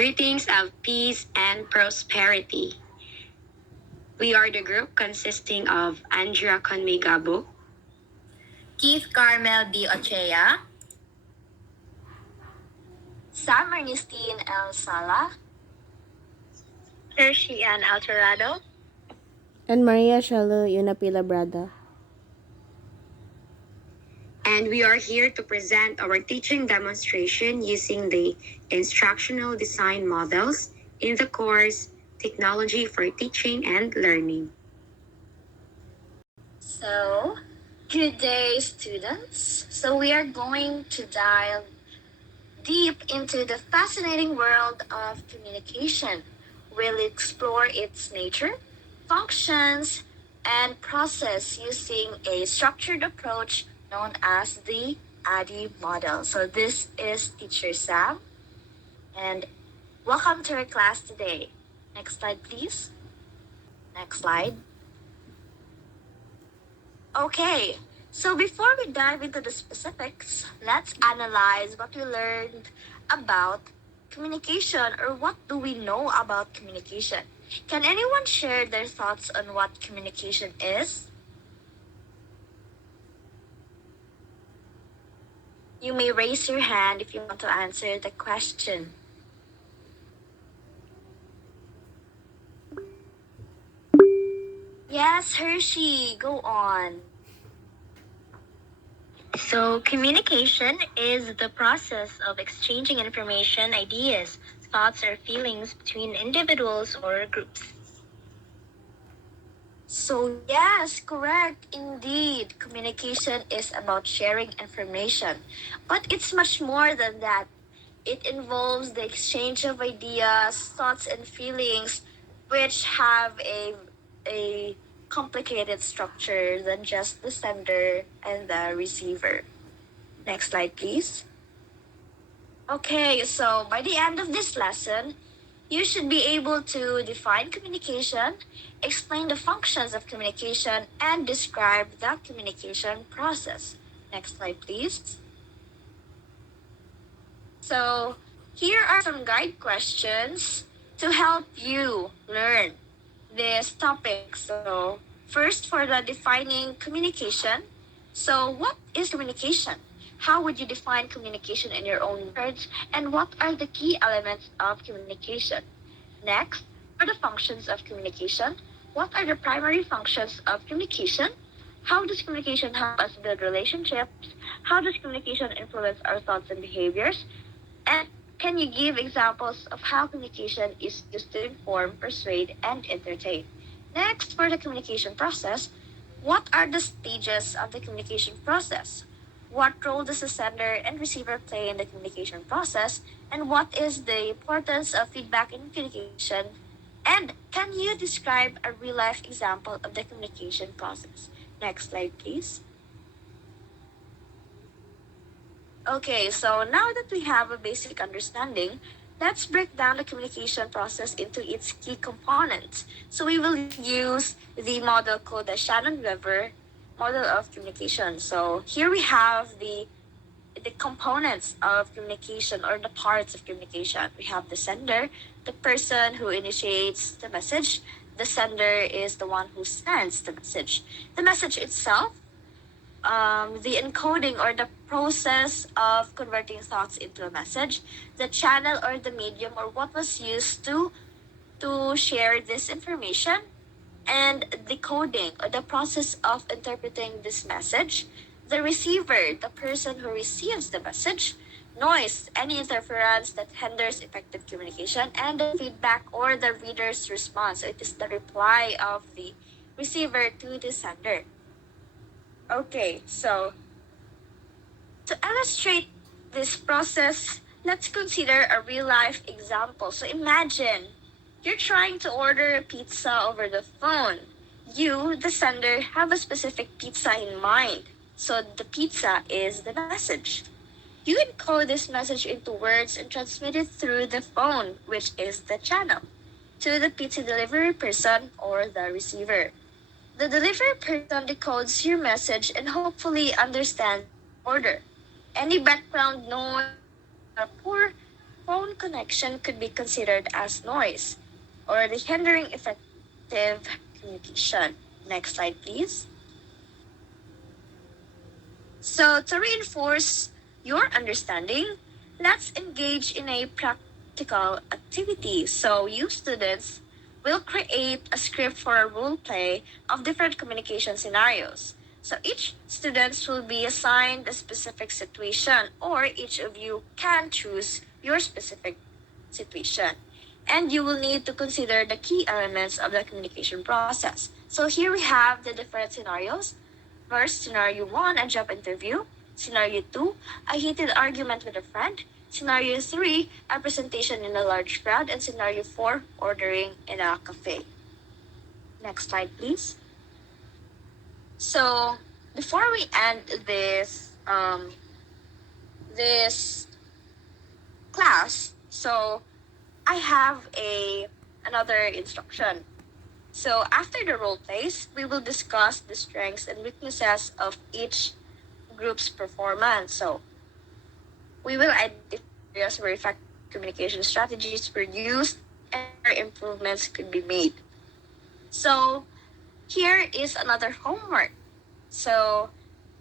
Greetings of peace and prosperity. We are the group consisting of Andrea Con Mae Gabo, Keith Carmel D. Ochea, Sam Ernestine L. Sala, Hershy and Alterado, and Maria Ciello, Labrada. and we are here to present our teaching demonstration using the instructional design models in the course Technology for Teaching and Learning. So, good day, students. So, we are going to dive deep into the fascinating world of communication. We'll explore its nature, functions, and process using a structured approach known as the ADDIE model. So, this is Teacher Sam, and welcome to our class today. Next slide, please. Next slide. Okay, so before we dive into the specifics, let's analyze what we learned about communication, or what do we know about communication. Can anyone share their thoughts on what communication is? You may raise your hand if you want to answer the question. Yes, Hershy, go on. So, communication is the process of exchanging information, ideas, thoughts, or feelings between individuals or groups. So, yes, correct. Indeed, communication is about sharing information. But it's much more than that. It involves the exchange of ideas, thoughts, and feelings, which have a complicated structure than just the sender and the receiver. Next slide, please. Okay, so by the end of this lesson, you should be able to define communication, explain the functions of communication, and describe the communication process. Next slide, please. So, here are some guide questions to help you learn this topic. So, first, for the defining communication. So, what is communication? How would you define communication in your own words? And what are the key elements of communication? Next, for the functions of communication. What are the primary functions of communication? How does communication help us build relationships? How does communication influence our thoughts and behaviors? And can you give examples of how communication is used to inform, persuade, and entertain? Next, for the communication process, what are the stages of the communication process? What role does the sender and receiver play in the communication process? And what is the importance of feedback in communication? And can you describe a real-life example of the communication process? Next slide, please. Okay, so now that we have a basic understanding, let's break down the communication process into its key components. So we will use the model called the Shannon-Weaver model of communication. So here we have the components of communication, or the parts of communication. We have the sender, the person who initiates the message. The sender is the one who sends the message. The message itself, the encoding or the process of converting thoughts into a message, the channel or the medium or what was used to share this information, and decoding or the process of interpreting this message, the receiver, the person who receives the message, noise, any interference that hinders effective communication, and the feedback or the reader's response. So it is the reply of the receiver to the sender. Okay, so to illustrate this process, let's consider a real-life example. So imagine you're trying to order a pizza over the phone. You, the sender, have a specific pizza in mind. So the pizza is the message. You encode this message into words and transmit it through the phone, which is the channel, to the pizza delivery person or the receiver. The delivery person decodes your message and hopefully understands the order. Any background noise or poor phone connection could be considered as noise or the hindering effective communication. Next slide, please. So, to reinforce your understanding, let's engage in a practical activity. So, you students will create a script for a role play of different communication scenarios. So, each student will be assigned a specific situation, or each of you can choose your specific situation. And you will need to consider the key elements of the communication process. So, here we have the different scenarios. First, scenario 1, a job interview. Scenario 2, a heated argument with a friend. Scenario 3, a presentation in a large crowd. And scenario 4, ordering in a cafe. Next slide, please. So, before we end this class, so I have another instruction. So after the role plays, we will discuss the strengths and weaknesses of each group's performance. So we will identify areas where effective communication strategies were used and where improvements could be made. So here is another homework. So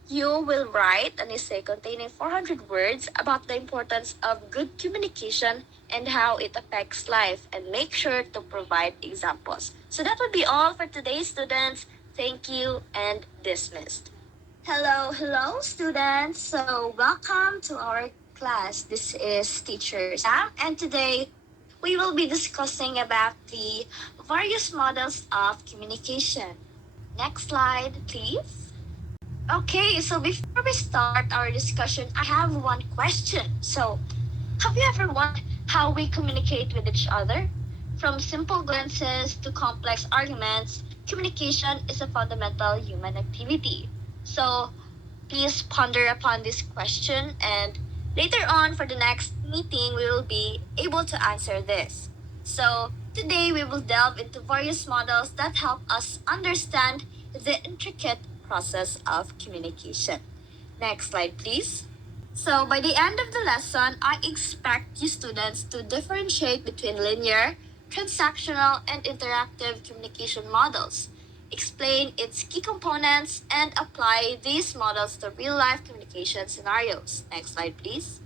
you will write an essay containing 400 words about the importance of good communication and how it affects life, and make sure to provide examples. So that would be all for today, students. Thank you and dismissed. Hello, students. So welcome to our class. This is Teacher Sam, and today we will be discussing about the various models of communication. Next slide, please. Okay, so before we start our discussion, I have one question. So, have you ever wondered how we communicate with each other? From simple glances to complex arguments, communication is a fundamental human activity. So, please ponder upon this question, and later on for the next meeting, we will be able to answer this. So, today we will delve into various models that help us understand the intricate process of communication. Next slide, please. So, by the end of the lesson, I expect you students to differentiate between linear, transactional, and interactive communication models, explain its key components, and apply these models to real-life communication scenarios. Next slide, please.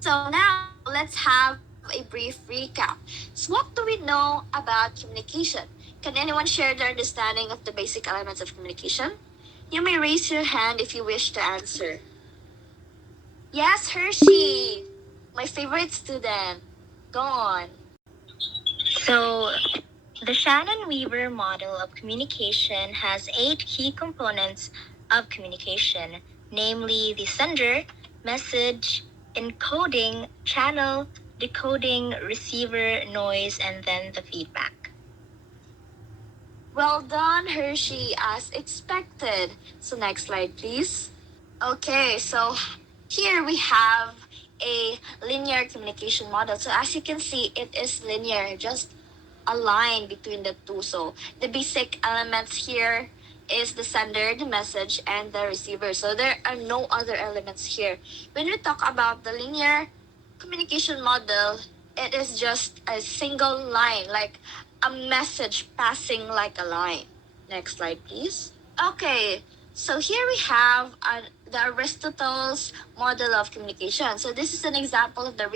So now, let's have a brief recap. So what do we know about communication? Can anyone share their understanding of the basic elements of communication? You may raise your hand if you wish to answer. Yes, Hershy, my favorite student. Go on. So, the Shannon-Weaver model of communication has 8 key components of communication, namely the sender, message, encoding, channel, decoding, receiver, noise, and then the feedback. Well done, Hershy, as expected. So next slide, please. Okay, so here we have a linear communication model. So as you can see, it is linear, just a line between the two. So the basic elements here is the sender, the message, and the receiver. So there are no other elements here. When we talk about the linear communication model, it is just a single line, like a message passing like a line. Next slide, please. Okay, so here we have the Aristotle's model of communication. So this is an example of the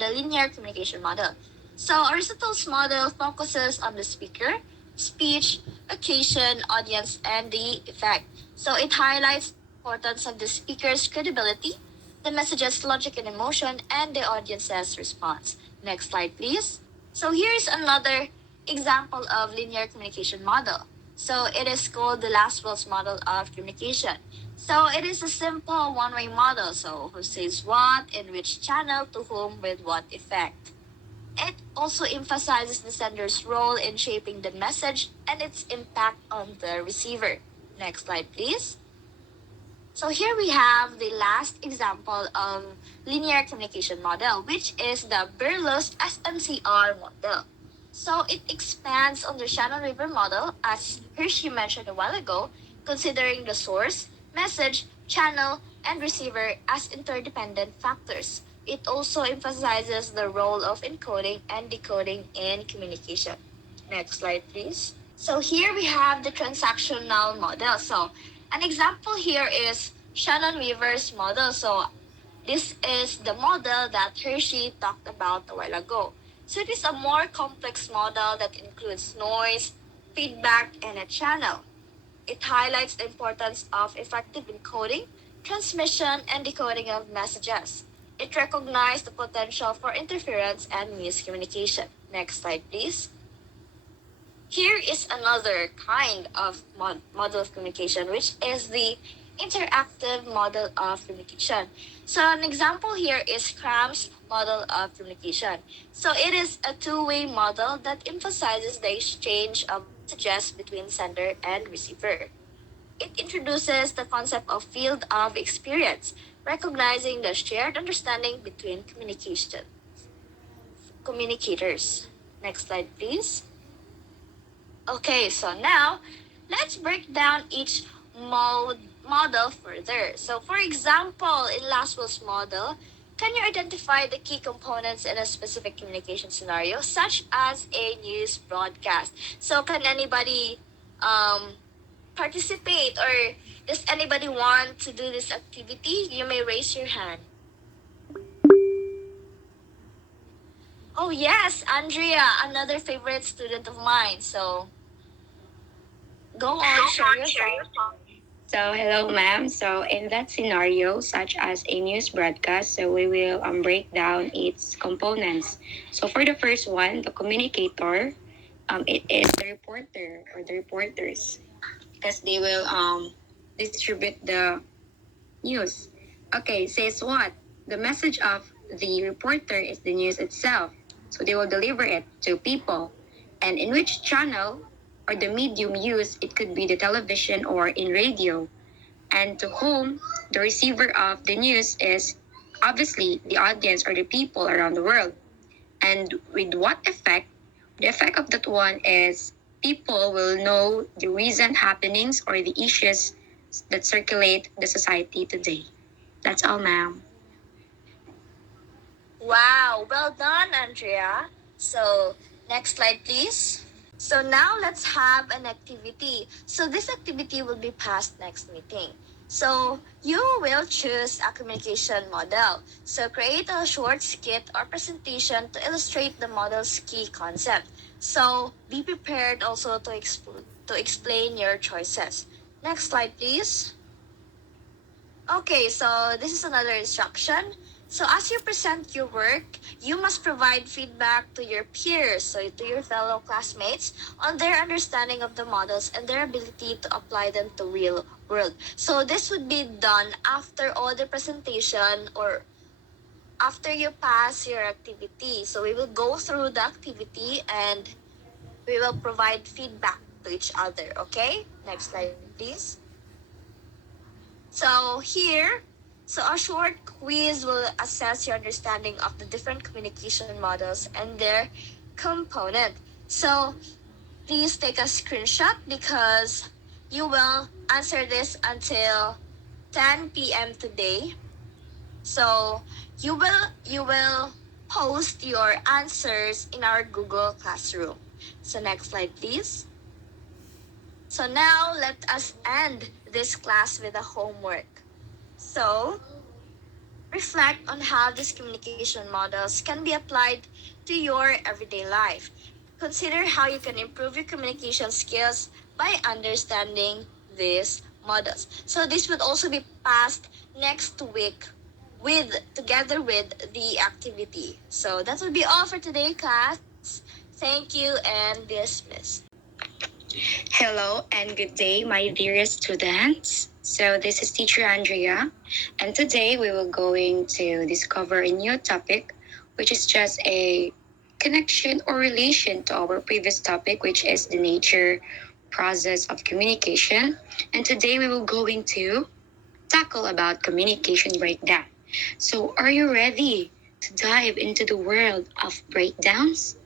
linear communication model. So Aristotle's model focuses on the speaker, speech, occasion, audience, and the effect. So it highlights the importance of the speaker's credibility, the message's logic and emotion, and the audience's response. Next slide, please. So here's another example of linear communication model. So it is called the Laswell's model of communication. So it is a simple one-way model. So who says what, in which channel, to whom, with what effect. It also emphasizes the sender's role in shaping the message and its impact on the receiver. Next slide, please. So here we have the last example of linear communication model, which is the Berlus SMCR model. So it expands on the Shannon-Weaver model, as Hershy mentioned a while ago, considering the source, message, channel, and receiver as interdependent factors. It also emphasizes the role of encoding and decoding in communication. Next slide, please. So here we have the transactional model. So an example here is Shannon Weaver's model. So this is the model that Hershy talked about a while ago. So it is a more complex model that includes noise, feedback, and a channel. It highlights the importance of effective encoding, transmission, and decoding of messages. It recognized the potential for interference and miscommunication. Next slide, please. Here is another kind of model of communication, which is the interactive model of communication. So an example here is Cram's model of communication. So it is a two-way model that emphasizes the exchange of messages between sender and receiver. It introduces the concept of field of experience, recognizing the shared understanding between communicators. Next slide, please. Okay, so now let's break down each model further. So for example, in Laswell's model, can you identify the key components in a specific communication scenario, such as a news broadcast? So can anybody participate, or does anybody want to do this activity? You may raise your hand. Oh yes, Andrea, another favorite student of mine. So go on, share your thoughts. So, hello, ma'am. So, in that scenario, such as a news broadcast, so we will break down its components. So, for the first one, the communicator, it is the reporter or the reporters, because they will distribute the news. Okay, says what? The message of the reporter is the news itself. So, they will deliver it to people. And in which channel or the medium used, it could be the television or in radio. And to whom the receiver of the news is obviously the audience or the people around the world. And with what effect? The effect of that one is people will know the recent happenings or the issues that circulate the society today. That's all, ma'am. Wow, well done, Andrea. So, next slide, please. So now let's have an activity. So this activity will be passed next meeting. So you will choose a communication model. So create a short skit or presentation to illustrate the model's key concept. So be prepared also to explain your choices. Next slide, please. Okay, so this is another instruction. So as you present your work, you must provide feedback to your peers, so to your fellow classmates, on their understanding of the models and their ability to apply them to real world. So this would be done after all the presentation or after you pass your activity. So we will go through the activity and we will provide feedback to each other, okay? Next slide, please. So here, so a short quiz will assess your understanding of the different communication models and their component. So please take a screenshot because you will answer this until 10 p.m. today. So you will post your answers in our Google Classroom. So next slide, please. So now let us end this class with a homework. So reflect on how these communication models can be applied to your everyday life. Consider how you can improve your communication skills by understanding these models. So this would also be passed next week together with the activity. So that would be all for today, class. Thank you and dismiss. Hello and good day, my dearest students. So this is teacher Andrea, and today we will going to discover a new topic, which is just a connection or relation to our previous topic, which is the nature process of communication. And today we will going to tackle about communication breakdown. So are you ready to dive into the world of breakdowns?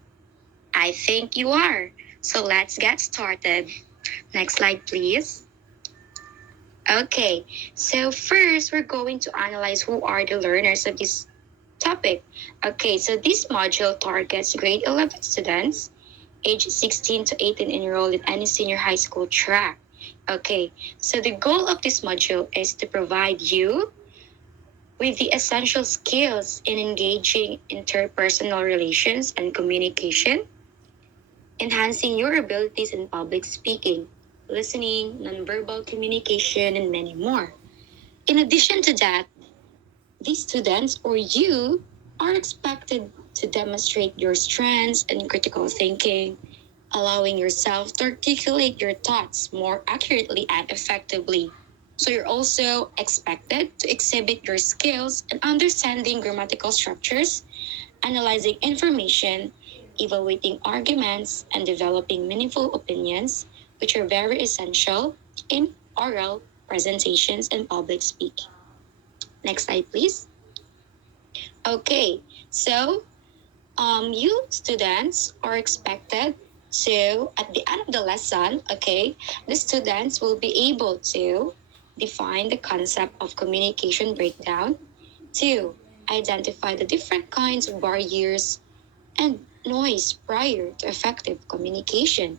I think you are. So let's get started. Next slide, please. Okay, so first we're going to analyze who are the learners of this topic. Okay, so this module targets grade 11 students age 16 to 18 enrolled in any senior high school track. Okay, so the goal of this module is to provide you with the essential skills in engaging interpersonal relations and communication, enhancing your abilities in public speaking, listening, nonverbal communication, and many more. In addition to that, these students or you are expected to demonstrate your strengths in critical thinking, allowing yourself to articulate your thoughts more accurately and effectively. So you're also expected to exhibit your skills in understanding grammatical structures, analyzing information, evaluating arguments, and developing meaningful opinions, which are very essential in oral presentations and public speaking. Next slide, please. Okay, so you students are expected to, at the end of the lesson, okay, the students will be able to define the concept of communication breakdown, to identify the different kinds of barriers and noise prior to effective communication.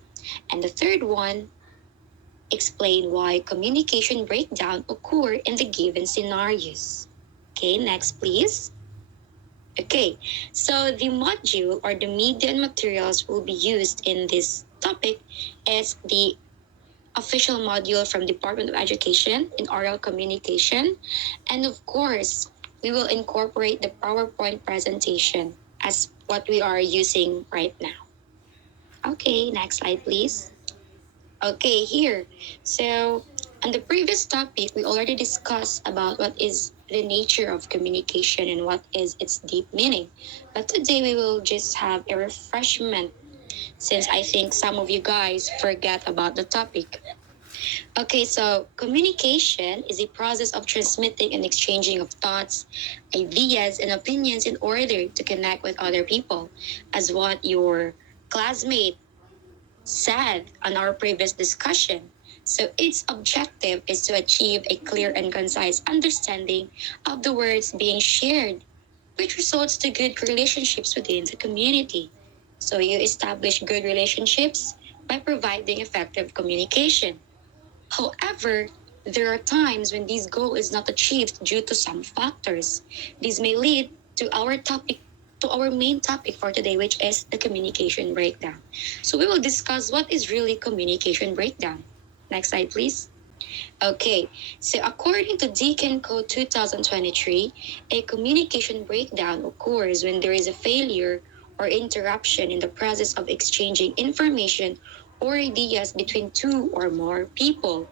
And the third one, explain why communication breakdown occur in the given scenarios. Okay, next please. Okay, so the module or the media and materials will be used in this topic is the official module from Department of Education in oral communication. And of course, we will incorporate the PowerPoint presentation as what we are using right now. Okay, next slide, please. Okay, here. So, on the previous topic, we already discussed about what is the nature of communication and what is its deep meaning. But today we will just have a refreshment since I think some of you guys forget about the topic. Okay, so communication is a process of transmitting and exchanging of thoughts, ideas, and opinions in order to connect with other people, as what your classmate said on our previous discussion. So its objective is to achieve a clear and concise understanding of the words being shared, which results to good relationships within the community. So you establish good relationships by providing effective communication. However, there are times when this goal is not achieved due to some factors. This may lead to our main topic for today, which is the communication breakdown. So we will discuss what is really communication breakdown. Next slide, please. Okay, so according to Deacon Code 2023, a communication breakdown occurs when there is a failure or interruption in the process of exchanging information or ideas between two or more people.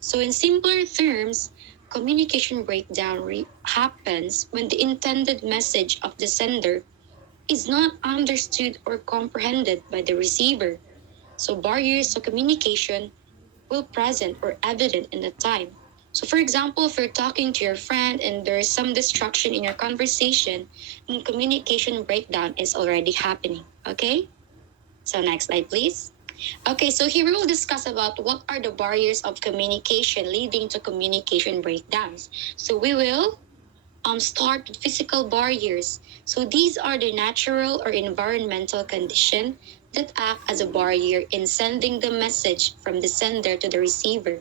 So, in simpler terms, communication breakdown happens when the intended message of the sender is not understood or comprehended by the receiver. So, barriers to communication will present or evident in the time. So for example, if you're talking to your friend and there's some distraction in your conversation, then communication breakdown is already happening. Okay? So next slide, please. Okay, so here we will discuss about what are the barriers of communication leading to communication breakdowns. So we will start with physical barriers. So these are the natural or environmental condition that act as a barrier in sending the message from the sender to the receiver.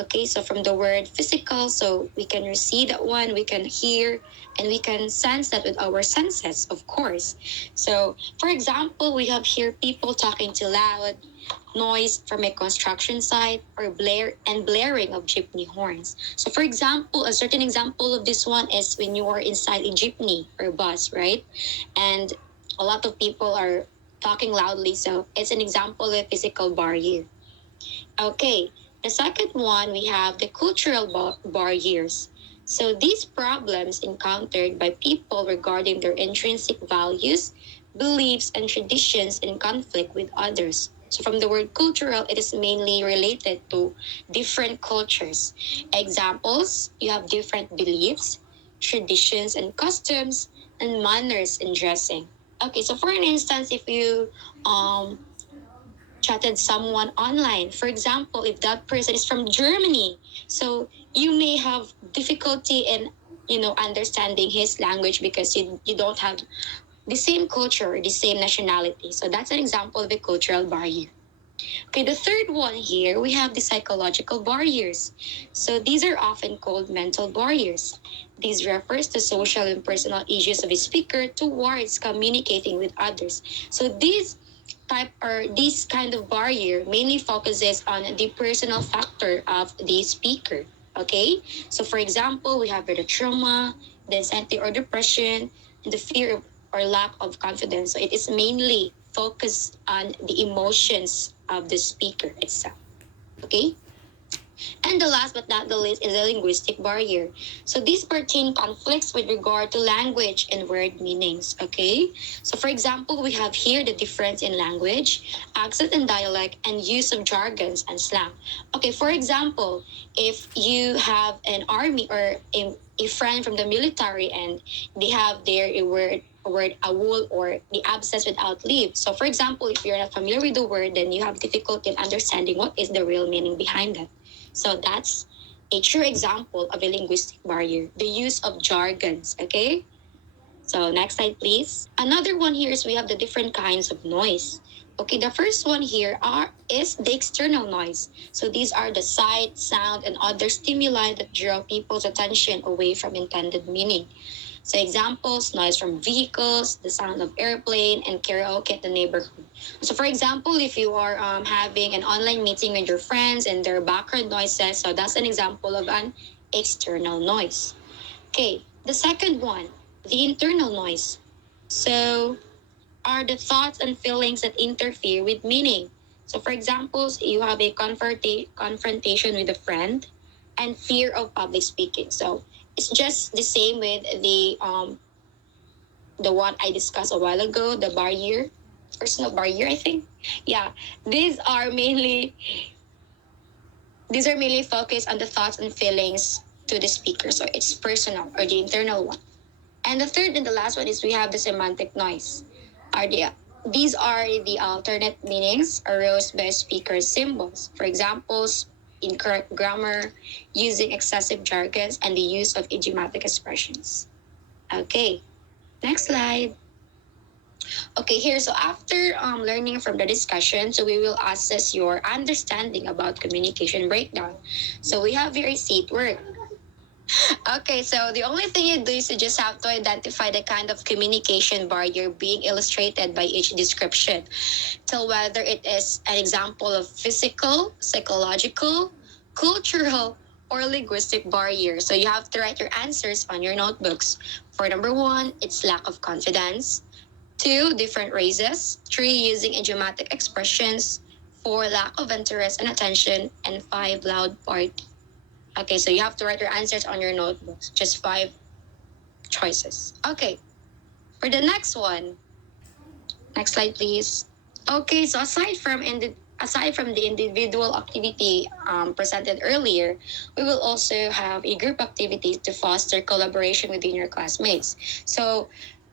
Okay, so from the word physical, so we can receive that one, we can hear, and we can sense that with our senses, of course. So, for example, we have here people talking too loud, noise from a construction site, or blaring of jeepney horns. So, for example, a certain example of this one is when you are inside a jeepney or bus, right? And a lot of people are talking loudly, so it's an example of physical barrier. Okay, the second one, we have the cultural barriers. So these problems encountered by people regarding their intrinsic values, beliefs, and traditions in conflict with others. So from the word cultural, it is mainly related to different cultures. Examples, you have different beliefs, traditions, and customs, and manners in dressing. Okay, so for an instance, if you chatted someone online. For example, if that person is from Germany, so you may have difficulty in understanding his language because you don't have the same culture or the same nationality. So that's an example of a cultural barrier. Okay, the third one here, we have the psychological barriers. So these are often called mental barriers. This refers to social and personal issues of a speaker towards communicating with others. So this kind of barrier mainly focuses on the personal factor of the speaker. Okay, so for example, we have the trauma, the anxiety or depression, and the fear of or lack of confidence. So it is mainly focused on the emotions of the speaker itself. Okay, and the last but not the least is the linguistic barrier. So these pertain conflicts with regard to language and word meanings. Okay. So for example, we have here the difference in language, accent and dialect, and use of jargons and slang. Okay, for example, if you have an army or a friend from the military and they have their a word a wool or the absence without leave. So for example, if you're not familiar with the word, then you have difficulty in understanding what is the real meaning behind that. So that's a true example of a linguistic barrier, the use of jargons, okay? So next slide, please. Another one here is we have the different kinds of noise. Okay, the first one here is the external noise. So these are the sight, sound, and other stimuli that draw people's attention away from intended meaning. So examples, noise from vehicles, the sound of airplane, and karaoke at the neighborhood. So for example, if you are having an online meeting with your friends and there are background noises, so that's an example of an external noise. Okay, the second one, the internal noise. So are the thoughts and feelings that interfere with meaning. So for example, you have a confrontation with a friend and fear of public speaking. So it's just the same with the one I discussed a while ago, the barrier, personal barrier, I think. Yeah, these are mainly focused on the thoughts and feelings to the speaker. So it's personal or the internal one. And the third and the last one is we have the semantic noise. Are these are the alternate meanings arose by speaker symbols. For examples, incorrect grammar, using excessive jargons, and the use of idiomatic expressions. Okay, next slide. Okay, here, so after learning from the discussion, so we will assess your understanding about communication breakdown. So we have here seat work. Okay, so the only thing you do is you just have to identify the kind of communication barrier being illustrated by each description. Tell whether it is an example of physical, psychological, cultural, or linguistic barrier. So you have to write your answers on your notebooks. For number one, it's lack of confidence. Two, different races. Three, using idiomatic expressions. Four, lack of interest and attention. And five, loud party. Okay, so you have to write your answers on your notebooks. Just five choices. Okay, for the next one, next slide, please. Okay, so aside from the individual activity presented earlier, we will also have a group activity to foster collaboration within your classmates. So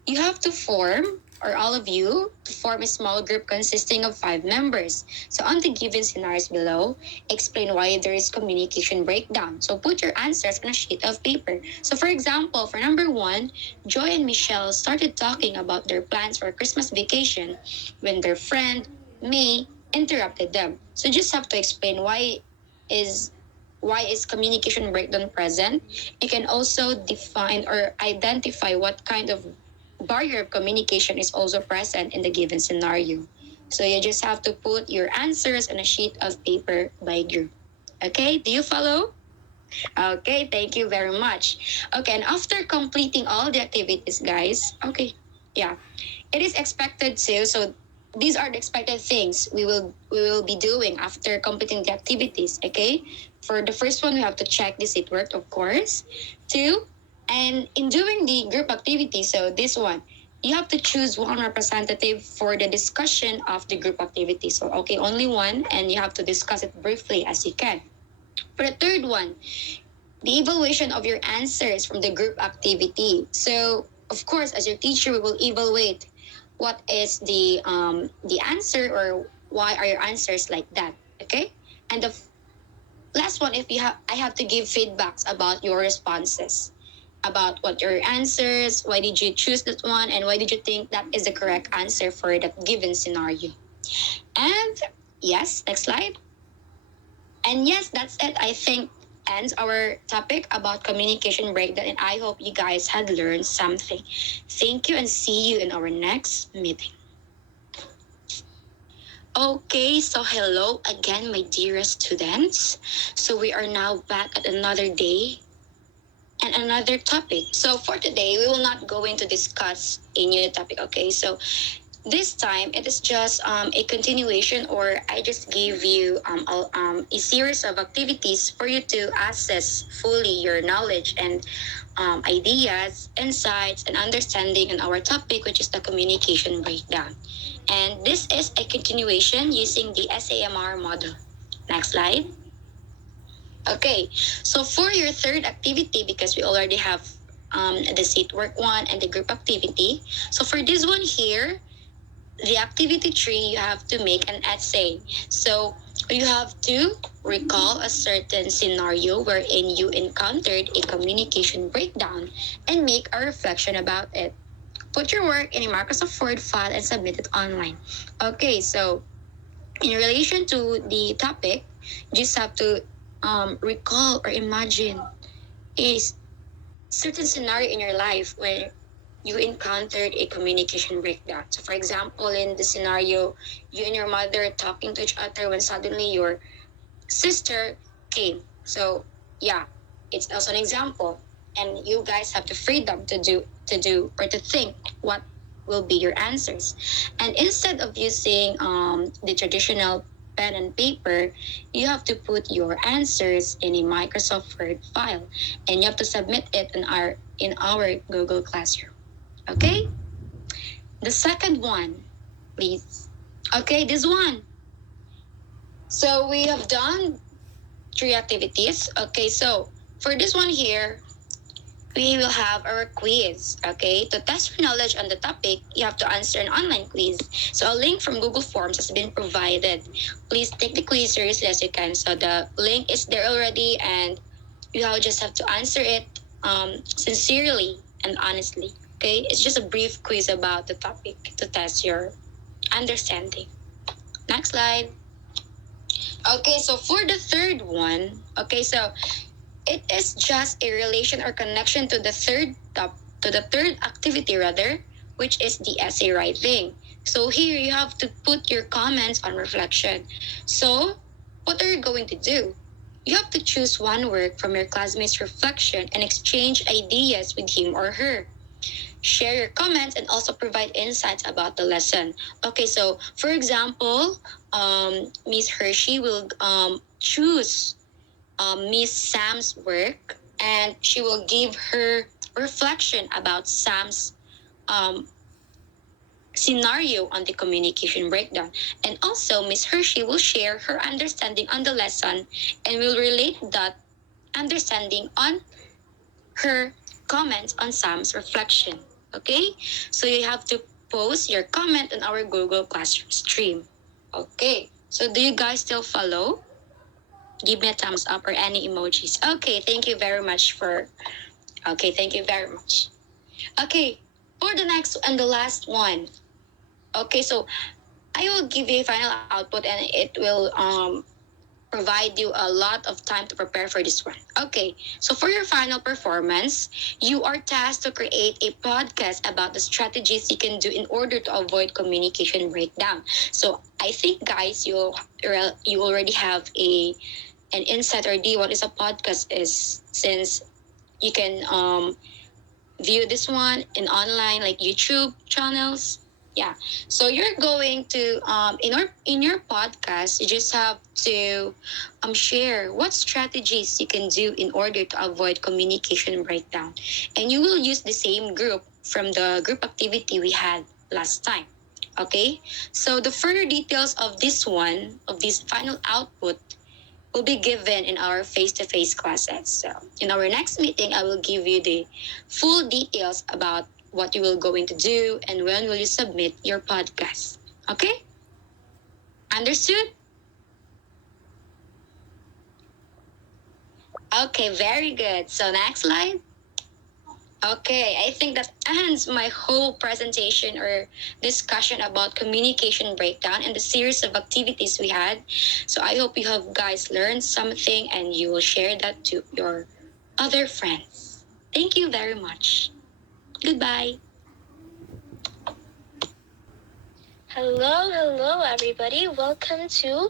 you have to form, or all of you, to form a small group consisting of 5 members. So on the given scenarios below, explain why there is communication breakdown. So put your answers on a sheet of paper. So for example, for number one, Joy and Michelle started talking about their plans for Christmas vacation when their friend, May, interrupted them. So just have to explain is why is communication breakdown present. You can also define or identify what kind of barrier of communication is also present in the given scenario. So you just have to put your answers on a sheet of paper by group. Okay, do you follow? Okay, thank you very much. Okay, and after completing all the activities, guys, okay, yeah, it is expected to. So these are the expected things we will be doing after completing the activities. Okay, for the first one, we have to check the seat work, of course. Two, and in doing the group activity, so this one, you have to choose one representative for the discussion of the group activity. So okay, only one, and you have to discuss it briefly as you can. For the third one, the evaluation of your answers from the group activity. So, of course, as your teacher, we will evaluate what is the answer or why are your answers like that. Okay, and the last one, if you have, I have to give feedbacks about your responses. about what your answers, why did you choose that one, and why did you think that is the correct answer for that given scenario. And yes, next slide. And yes, that's it. I think ends our topic about communication breakdown, and I hope you guys had learned something. Thank you and see you in our next meeting. Okay, so hello again, my dearest students. So we are now back at another day and another topic. So for today, we will not go into discuss a new topic. Okay, so this time it is just a continuation, or I just give you a series of activities for you to assess fully your knowledge and ideas, insights, and understanding on our topic, which is the communication breakdown. And this is a continuation using the SAMR model. Next slide. Okay, so for your third activity, because we already have the seat work one and the group activity. So for this one here, the activity three, you have to make an essay. So you have to recall a certain scenario wherein you encountered a communication breakdown and make a reflection about it. Put your work in a Microsoft Word file and submit it online. Okay, so in relation to the topic, you just have to recall or imagine a certain scenario in your life where you encountered a communication breakdown. So, for example, in the scenario, you and your mother talking to each other when suddenly your sister came. So, yeah, it's also an example, and you guys have the freedom to do or to think what will be your answers. And instead of using the traditional pen and paper, you have to put your answers in a Microsoft Word file, and you have to submit it in our Google Classroom. Okay? The second one, please. Okay, this one. So we have done three activities. Okay, so for this one here, we will have our quiz. Okay, to test your knowledge on the topic, you have to answer an online quiz. So a link from Google Forms has been provided. Please take the quiz seriously as you can. So the link is there already, and just have to answer it sincerely and honestly. Okay, it's just a brief quiz about the topic to test your understanding. Next slide. Okay, so for the third one, okay, so it is just a relation or connection to the third activity rather, which is the essay writing. So here you have to put your comments on reflection. So what are you going to do? You have to choose one work from your classmate's reflection and exchange ideas with him or her. Share your comments and also provide insights about the lesson. Okay, so for example, Miss Hershy will choose Miss Sam's work, and she will give her reflection about Sam's um, scenario on the communication breakdown. And also, Miss Hershey will share her understanding on the lesson and will relate that understanding on her comments on Sam's reflection. Okay? So you have to post your comment on our Google Classroom stream. Okay. So do you guys still follow? Give me a thumbs up or any emojis. Okay, thank you very much for. Okay, thank you very much. Okay, for the next and the last one. Okay, so I will give you a final output, and it will provide you a lot of time to prepare for this one. Okay, so for your final performance, you are tasked to create a podcast about the strategies you can do in order to avoid communication breakdown. So I think, guys, you already have an insight or idea what is a podcast is, since you can view this one in online like YouTube channels. Yeah. So you're going to in your podcast, you just have to share what strategies you can do in order to avoid communication breakdown. And you will use the same group from the group activity we had last time. Okay? So the further details of this final output will be given in our face-to-face classes. So in our next meeting, I will give you the full details about what you will going to do and when will you submit your podcast. Okay? Understood? Okay, very good. So next slide. Okay, I think that ends my whole presentation or discussion about communication breakdown and the series of activities we had. So I hope you have guys learned something and you will share that to your other friends. Thank you very much. Goodbye. Hello, everybody. Welcome to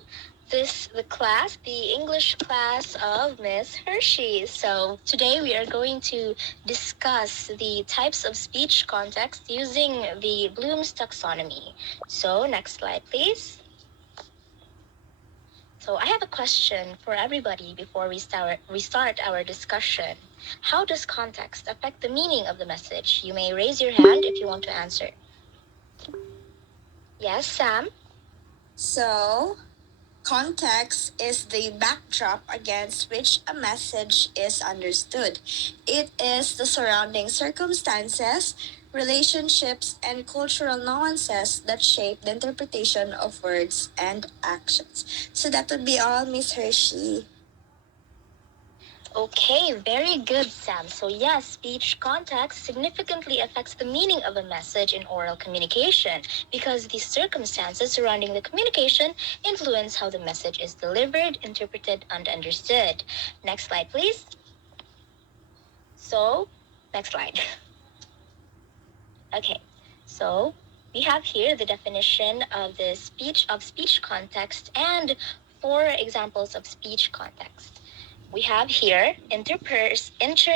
the English class of Miss Hershy. So today we are going to discuss the types of speech context using the Bloom's taxonomy. So next slide, please. So I have a question for everybody before we start our discussion. How does context affect the meaning of the message? You may raise your hand if you want to answer. Yes, Sam? So, context is the backdrop against which a message is understood. It is the surrounding circumstances, relationships, and cultural nuances that shape the interpretation of words and actions. So that would be all, Miss Hershey. Okay, very good, Sam. So yes, speech context significantly affects the meaning of a message in oral communication because the circumstances surrounding the communication influence how the message is delivered, interpreted, and understood. Next slide, please. So, next slide. Okay, so we have here the definition of the speech context and 4 examples of speech context. We have here interpersonal,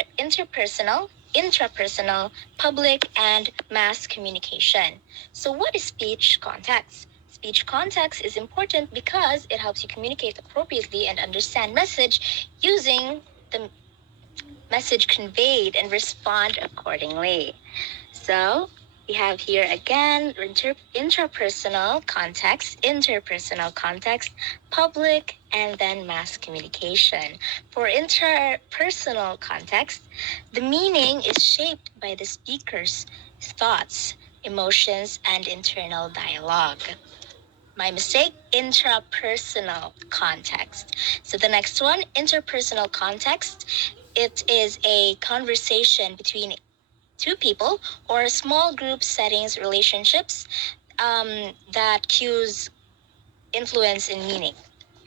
intrapersonal, public, and mass communication. So what is speech context? Speech context is important because it helps you communicate appropriately and understand message using the message conveyed and respond accordingly. So we have here again interpersonal context, public, and then mass communication. For interpersonal context, the meaning is shaped by the speaker's thoughts, emotions, and internal dialogue. My mistake, intrapersonal context. So the next one, interpersonal context. It is a conversation between 2 people or small group settings relationships that cues influence in meaning.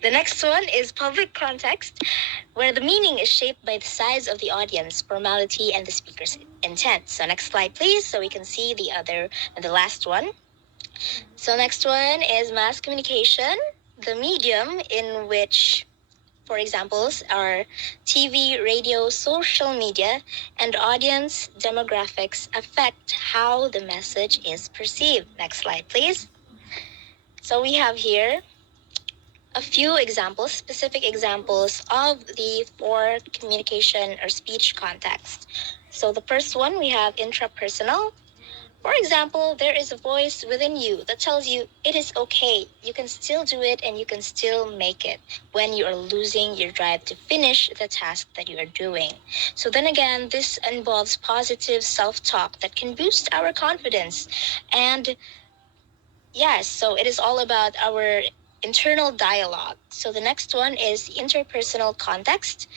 The next one is public context, where the meaning is shaped by the size of the audience, formality, and the speaker's intent. So next slide, please, so we can see the last one. So next one is mass communication, the medium in which, for examples, are TV, radio, social media, and audience demographics affect how the message is perceived. Next slide, please. So we have here a few examples, specific examples of the 4 communication or speech context. So the first one, we have intrapersonal. For example, there is a voice within you that tells you it is okay. You can still do it and you can still make it when you are losing your drive to finish the task that you are doing. So then again, this involves positive self-talk that can boost our confidence. And yes, so it is all about our internal dialogue. So the next one is interpersonal context.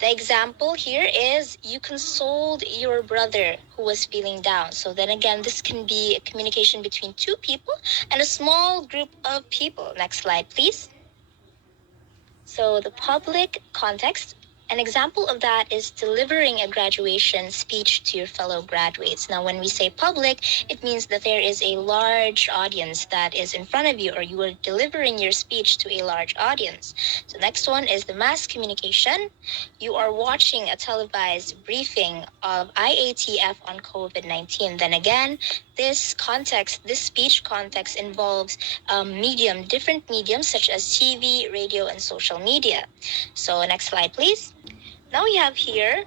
The example here is you consoled your brother who was feeling down. So then again, this can be a communication between 2 people and a small group of people. Next slide, please. So the public context, an example of that is delivering a graduation speech to your fellow graduates. Now, when we say public, it means that there is a large audience that is in front of you, or you are delivering your speech to a large audience. So next one is the mass communication. You are watching a televised briefing of IATF on COVID-19. Then again, this speech context involves different mediums such as TV, radio, and social media. So next slide, please. Now we have here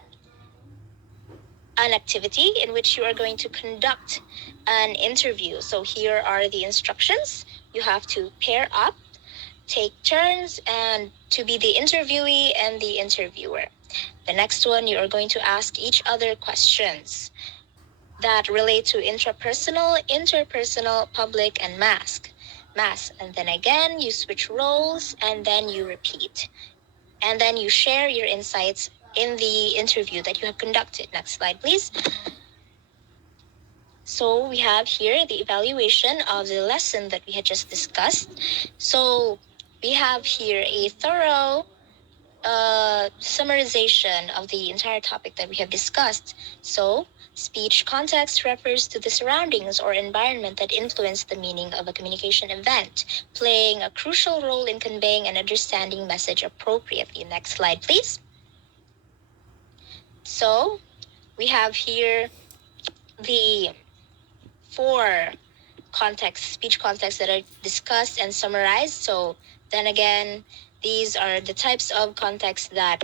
an activity in which you are going to conduct an interview. So here are the instructions. You have to pair up, take turns, and to be the interviewee and the interviewer. The next one, you are going to ask each other questions that relate to intrapersonal, interpersonal, public, and mass. And then again, you switch roles and then you repeat. And then you share your insights in the interview that you have conducted. Next slide, please. So we have here the evaluation of the lesson that we had just discussed. So we have here a thorough summarization of the entire topic that we have discussed. So, speech context refers to the surroundings or environment that influence the meaning of a communication event, playing a crucial role in conveying and understanding message appropriately. Next slide, please. So, we have here the four speech contexts that are discussed and summarized. So then again, these are the types of contexts that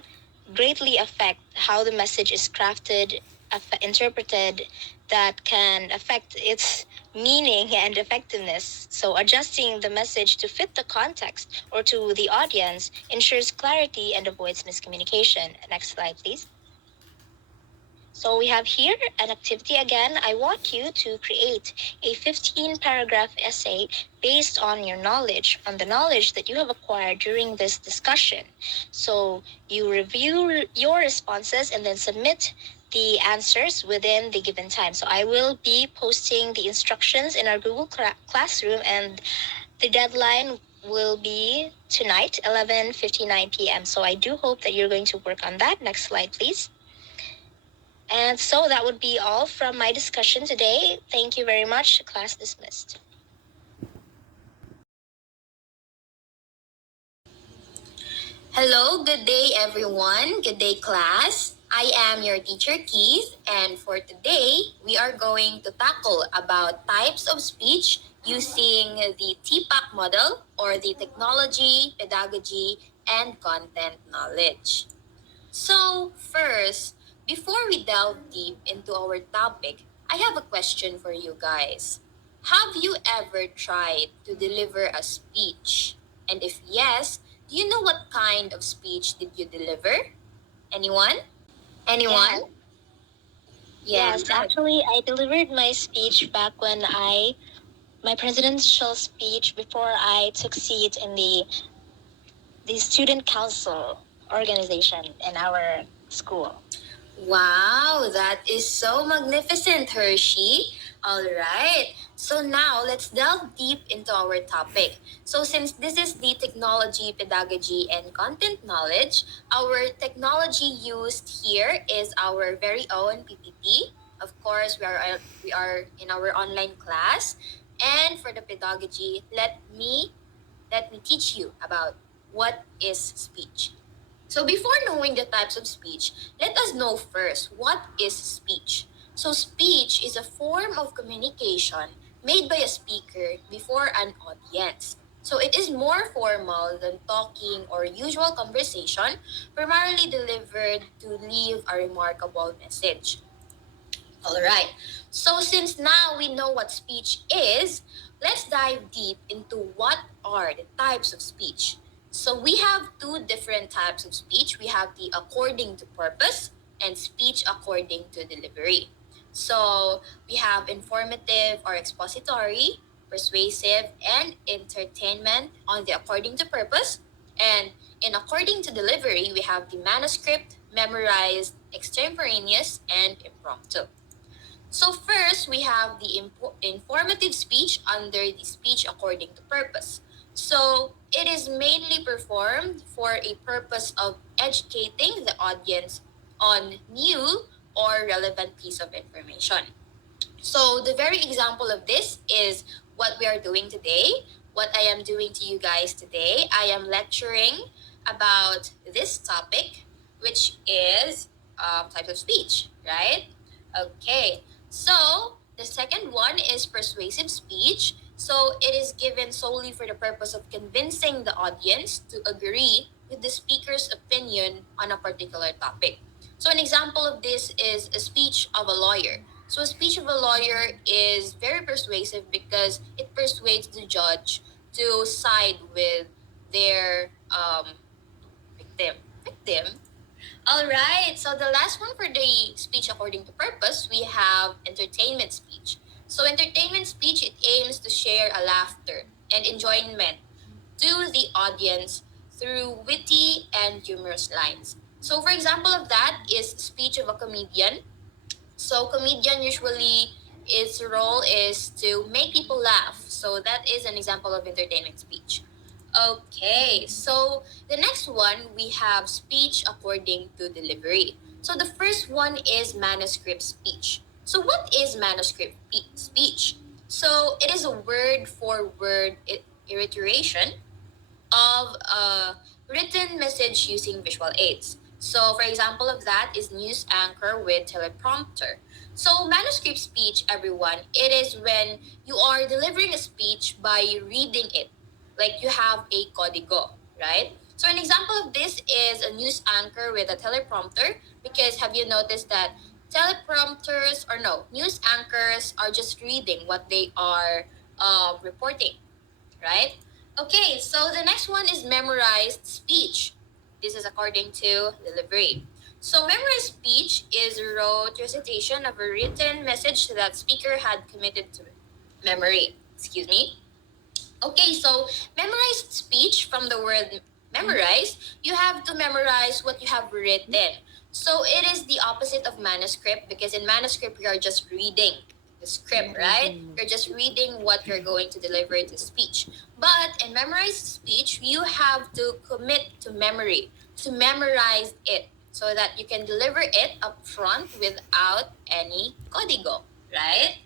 greatly affect how the message is crafted, interpreted, that can affect its meaning and effectiveness. So adjusting the message to fit the context or to the audience ensures clarity and avoids miscommunication. Next slide, please. So we have here an activity again. I want you to create a 15-paragraph essay based on your knowledge, on the knowledge that you have acquired during this discussion. So you review your responses and then submit the answers within the given time. So I will be posting the instructions in our Google Classroom, and the deadline will be tonight, 11:59 p.m. So I do hope that you're going to work on that. Next slide, please. And so that would be all from my discussion today. Thank you very much. Class dismissed. Hello, good day everyone. Good day class. I am your teacher Keith, and for today, we are going to tackle about types of speech using the TPAC model, or the technology, pedagogy, and content knowledge. So, first, before we delve deep into our topic, I have a question for you guys. Have you ever tried to deliver a speech? And if yes, do you know what kind of speech did you deliver? Anyone? Anyone? Yes, actually, I delivered my speech back when my presidential speech before I took seat in the student council organization in our school. Wow, that is so magnificent, Hershey. All right. So now let's delve deep into our topic. So since this is the technology, pedagogy, and content knowledge, our technology used here is our very own PPT. Of course, we are in our online class. And for the pedagogy, let me teach you about what is speech. So before knowing the types of speech, let us know first what is speech. So speech is a form of communication made by a speaker before an audience. So it is more formal than talking or usual conversation, primarily delivered to leave a remarkable message. All right. So since now we know what speech is, let's dive deep into what are the types of speech. So we have two different types of speech. We have the according to purpose and speech according to delivery. So we have informative or expository, persuasive, and entertainment on the according to purpose. And in according to delivery, we have the manuscript, memorized, extemporaneous, and impromptu. So first, we have the informative speech under the speech according to purpose. So it is mainly performed for a purpose of educating the audience on new or relevant piece of information. So the very example of this is what we are doing today. What I am doing to you guys today, I am lecturing about this topic, which is types of speech, right? Okay, so the second one is persuasive speech. So it is given solely for the purpose of convincing the audience to agree with the speaker's opinion on a particular topic. So an example of this is a speech of a lawyer. So a speech of a lawyer is very persuasive because it persuades the judge to side with their victim. All right, so the last one for the speech according to purpose, we have entertainment speech. So entertainment speech, it aims to share a laughter and enjoyment to the audience through witty and humorous lines. So, for example of that is speech of a comedian. So, comedian usually its role is to make people laugh. So, that is an example of entertainment speech. Okay, so the next one we have speech according to delivery. So the first one is manuscript speech. So what is manuscript speech? So it is a word for word iteration of a written message using visual aids. So, for example of that is news anchor with teleprompter. So, manuscript speech, everyone, it is when you are delivering a speech by reading it, like you have a código, right? So, an example of this is a news anchor with a teleprompter. Because have you noticed that teleprompters or no news anchors are just reading what they are reporting, right? Okay, so the next one is memorized speech. This is according to delivery. So memorized speech is rote recitation of a written message that speaker had committed to memory. Excuse me. Okay, so memorized speech from the word memorize, you have to memorize what you have written. So it is the opposite of manuscript because in manuscript you are just reading the script, right? You're just reading what you're going to deliver to speech. But in memorized speech, you have to commit to memory, to memorize it so that you can deliver it up front without any código, right?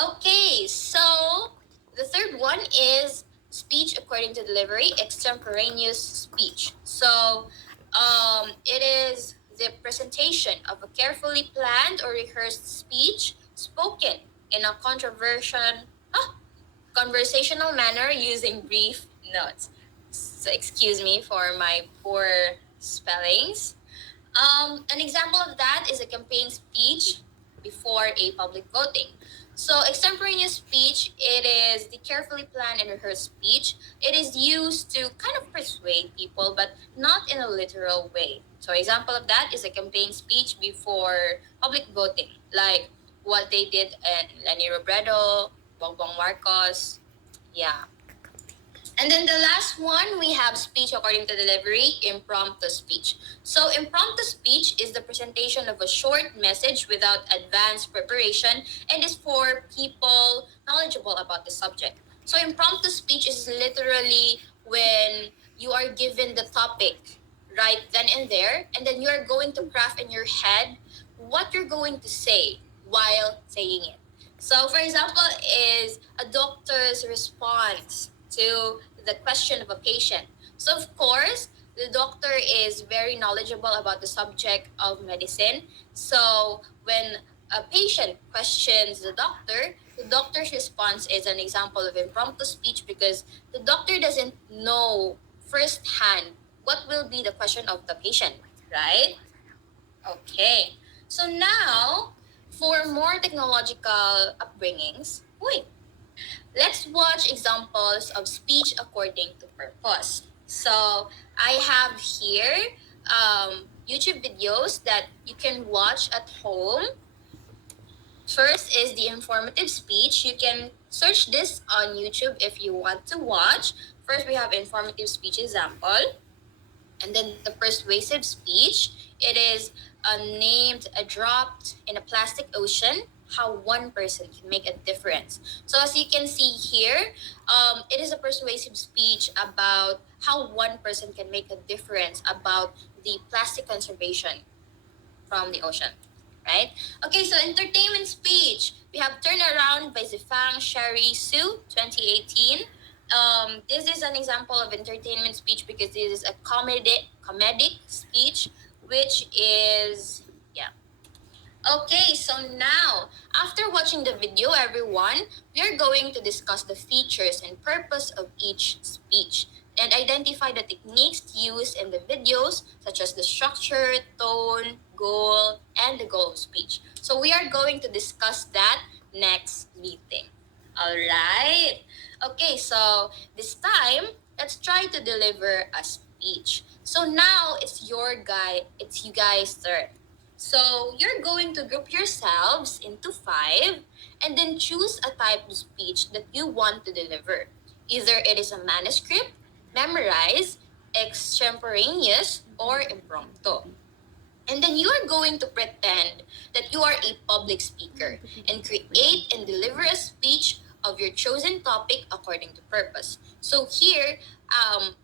Okay, so the third one is speech according to delivery, extemporaneous speech. So, it is the presentation of a carefully planned or rehearsed speech spoken in a conversational manner using brief notes. So, excuse me for my poor spellings. An example of that is a campaign speech before a public voting. So, extemporaneous speech, it is the carefully planned and rehearsed speech. It is used to kind of persuade people, but not in a literal way. So, example of that is a campaign speech before public voting, like what they did in Leni Robredo, Bongbong Marcos. Yeah. And then the last one, we have speech according to delivery, impromptu speech. So, impromptu speech is the presentation of a short message without advanced preparation and is for people knowledgeable about the subject. So, impromptu speech is literally when you are given the topic right then and there, and then you are going to craft in your head what you're going to say while saying it. So, for example, is a doctor's response to the question of a patient. So, of course, the doctor is very knowledgeable about the subject of medicine. So, when a patient questions the doctor's response is an example of impromptu speech because the doctor doesn't know firsthand what will be the question of the patient, right? Okay. So now, for more technological upbringings, wait, let's watch examples of speech according to purpose. So I have here YouTube videos that you can watch at home. First is the informative speech. You can search this on YouTube if you want to watch. First, we have informative speech example. And then the persuasive speech, it is named a dropped in a plastic ocean, how one person can make a difference. So as you can see here, it is a persuasive speech about how one person can make a difference about the plastic conservation from the ocean, right? Okay, so entertainment speech. We have Turnaround by Zifang Sherry Su, 2018. This is an example of entertainment speech because this is a comedic speech, which is yeah. Okay, so now, after watching the video, everyone, we are going to discuss the features and purpose of each speech and identify the techniques used in the videos, such as the structure, tone, goal, and the goal of speech. So we are going to discuss that next meeting. All right. Okay, so this time, let's try to deliver a speech. So now it's you guys' turn. So you're going to group yourselves into five and then choose a type of speech that you want to deliver. Either it is a manuscript, memorize, extemporaneous, or impromptu. And then you are going to pretend that you are a public speaker and create and deliver a speech of your chosen topic according to purpose. So here,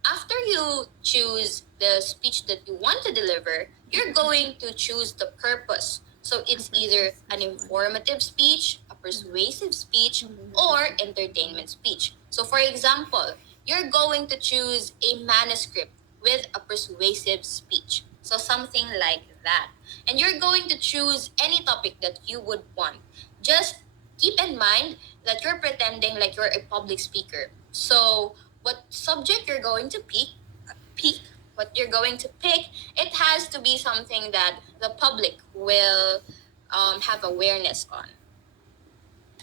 after you choose the speech that you want to deliver, you're going to choose the purpose. So it's either an informative speech, a persuasive speech, or entertainment speech. So for example, you're going to choose a manuscript with a persuasive speech. So something like that. And you're going to choose any topic that you would want. Just keep in mind that you're pretending like you're a public speaker. So what subject you're going to pick, what you're going to pick, it has to be something that the public will have awareness on.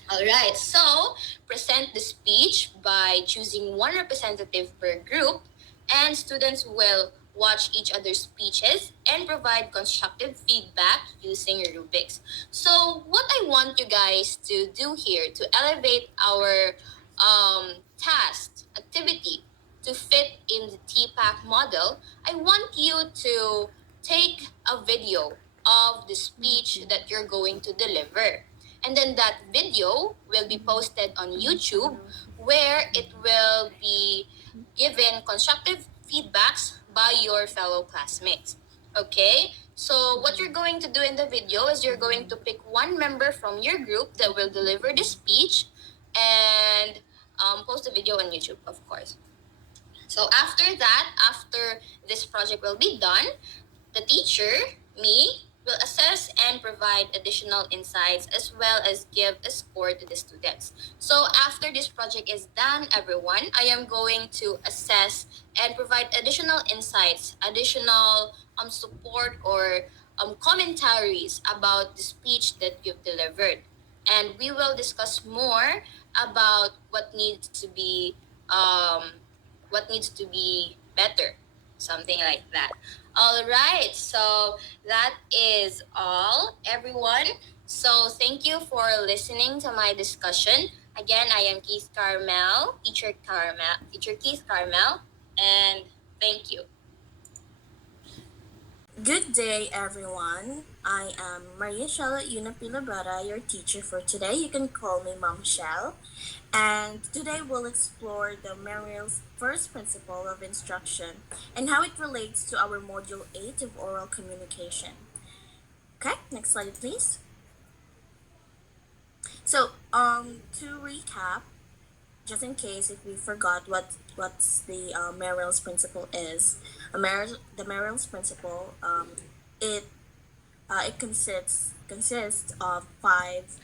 All right, so present the speech by choosing one representative per group, and students will watch each other's speeches and provide constructive feedback using rubrics. So, what I want you guys to do here to elevate our task activity to fit in the TPAC model, I want you to take a video of the speech that you're going to deliver. And then that video will be posted on YouTube where it will be given constructive feedbacks by your fellow classmates. Okay? So what you're going to do in the video is you're going to pick one member from your group that will deliver the speech and post the video on YouTube, of course. So after that, after this project will be done, the teacher, me, will assess and provide additional insights as well as give a score to the students. So after this project is done, everyone, I am going to assess and provide additional insights, additional support or commentaries about the speech that you've delivered. And we will discuss more about um, what needs to be better, something like that. All right, so that is all, everyone. So thank you for listening to my discussion. Again, I am Teacher Keith Carmel, and thank you. Good day, everyone. I am Maria Shella Labrada, your teacher for today. You can call me Mom Shell. And today we'll explore the Merrill's first principle of instruction and how it relates to our Module 8 of oral communication. Okay, next slide, please. So, to recap, just in case if we forgot what's the Merrill's principle is, the Merrill's principle it consists of five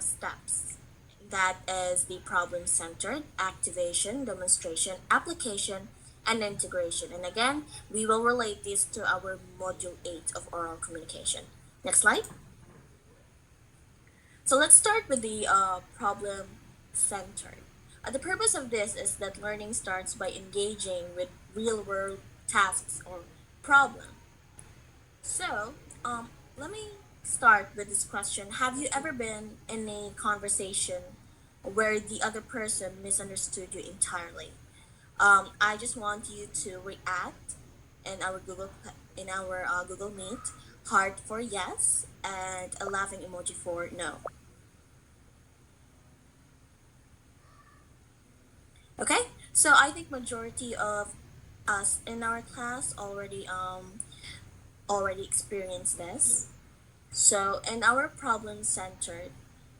steps. That is the problem centered, activation, demonstration, application, and integration. And again, we will relate this to our module 8 of oral communication. Next slide. So let's start with the problem centered. The purpose of this is that learning starts by engaging with real world tasks or problem. So, let me start with this question. Have you ever been in a conversation where the other person misunderstood you entirely? I just want you to react in our Google Meet, heart for yes, and a laughing emoji for no. Okay, so I think majority of us in our class already experienced this. So in our problem centered,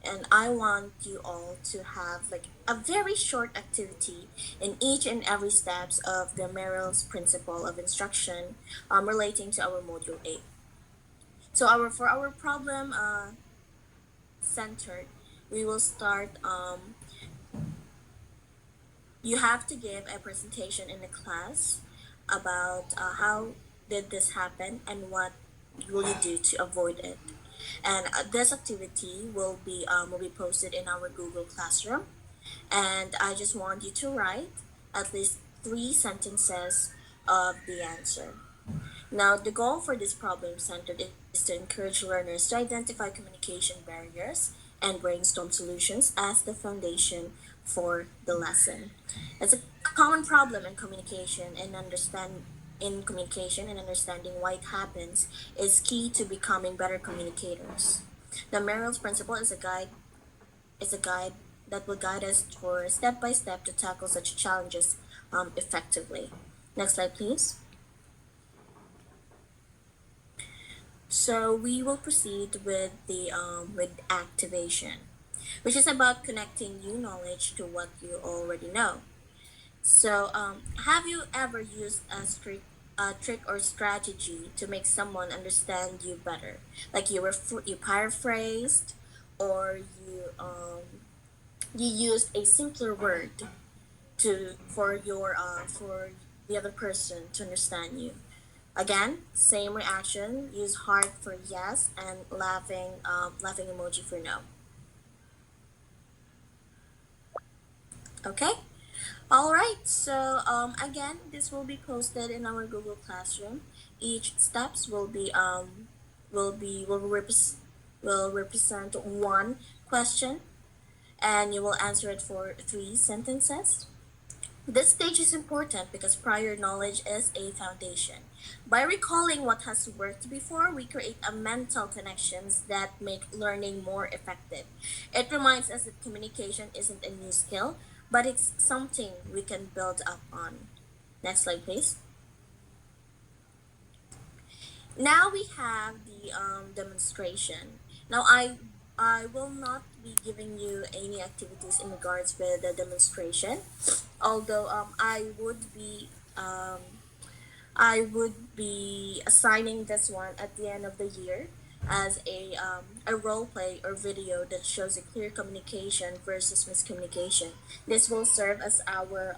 and I want you all to have like a very short activity in each and every steps of the Merrill's principle of instruction relating to our module 8. So for our problem centered, we will start you have to give a presentation in the class about how did this happen and what will you do to avoid it. And this activity will be posted in our Google Classroom. And I just want you to write at least 3 sentences of the answer. Now, the goal for this problem centered is to encourage learners to identify communication barriers and brainstorm solutions as the foundation for the lesson. It's a common problem in communication and understanding why it happens is key to becoming better communicators. The Merrill's principle is a guide that will guide us for step by step to tackle such challenges effectively. Next slide, please. So we will proceed with the with activation, which is about connecting new knowledge to what you already know. So, have you ever used a trick or strategy to make someone understand you better? Like you paraphrased, or you used a simpler word for the other person to understand you. Again, same reaction. Use heart for yes and laughing emoji for no. Okay. All right. So again, this will be posted in our Google Classroom. Each steps will will represent one question, and you will answer it for 3 sentences. This stage is important because prior knowledge is a foundation. By recalling what has worked before, we create a mental connections that make learning more effective. It reminds us that communication isn't a new skill, but it's something we can build up on. Next slide, please. Now we have the demonstration. Now I will not be giving you any activities in regards with the demonstration, although I would be assigning this one at the end of the year as a role play or video that shows a clear communication versus miscommunication. This will serve as our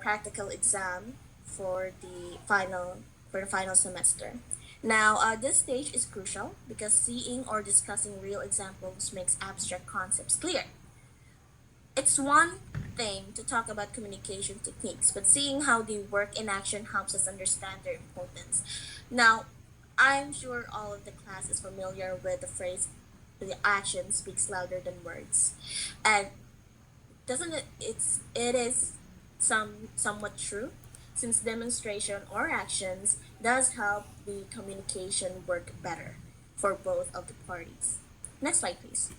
practical exam for the final semester. Now, this stage is crucial because seeing or discussing real examples makes abstract concepts clear. It's one thing to talk about communication techniques, but seeing how they work in action helps us understand their importance. Now, I'm sure all of the class is familiar with the phrase the action speaks louder than words. And doesn't it it is somewhat true since demonstration or actions does help the communication work better for both of the parties. Next slide, please.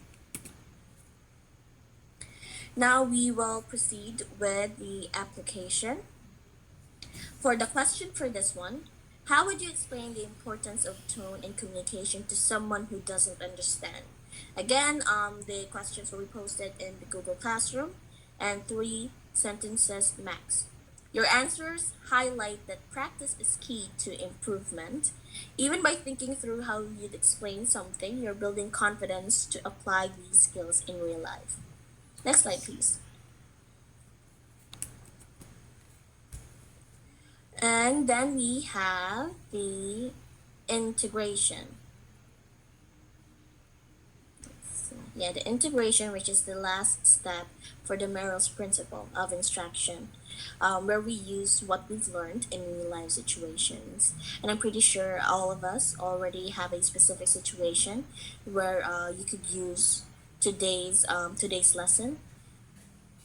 Now we will proceed with the application. For the question for this one, how would you explain the importance of tone in communication to someone who doesn't understand? Again, the questions will be posted in the Google Classroom and 3 sentences max. Your answers highlight that practice is key to improvement. Even by thinking through how you'd explain something, you're building confidence to apply these skills in real life. Next slide, please. And then we have the integration. Yeah, the integration, which is the last step for the Merrill's principle of instruction, where we use what we've learned in real life situations. And I'm pretty sure all of us already have a specific situation where you could use today's lesson.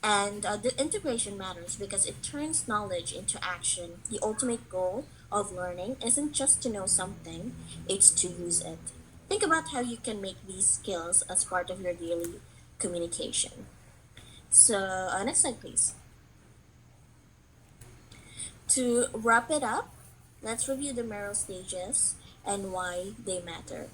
And the integration matters because it turns knowledge into action. The ultimate goal of learning isn't just to know something, it's to use it. Think about how you can make these skills as part of your daily communication. So, next slide, please. To wrap it up, let's review the Merrill stages and why they matter.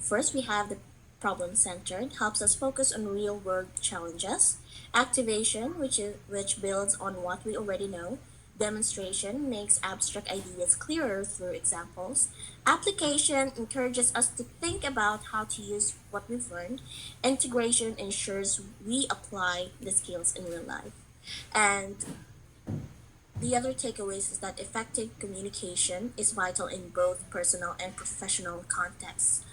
First, we have the problem centered, helps us focus on real world challenges. Activation, which builds on what we already know. Demonstration makes abstract ideas clearer through examples. Application encourages us to think about how to use what we've learned. Integration ensures we apply the skills in real life. And the other takeaways is that effective communication is vital in both personal and professional contexts.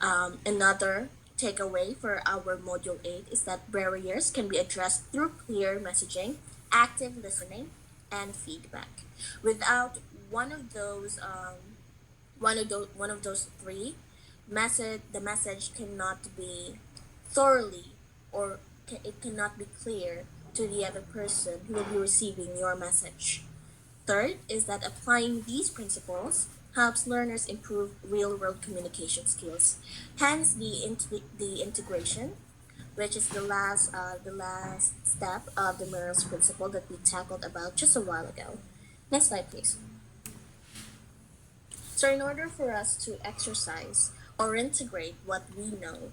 Another takeaway for our Module 8 is that barriers can be addressed through clear messaging, active listening, and feedback. Without one of those, one of those three, the message cannot be thoroughly or it cannot be clear to the other person who will be receiving your message. Third is that applying these principles helps learners improve real-world communication skills. Hence, the integration, which is the last step of the Merrill's principle that we tackled about just a while ago. Next slide, please. So, in order for us to exercise or integrate what we know,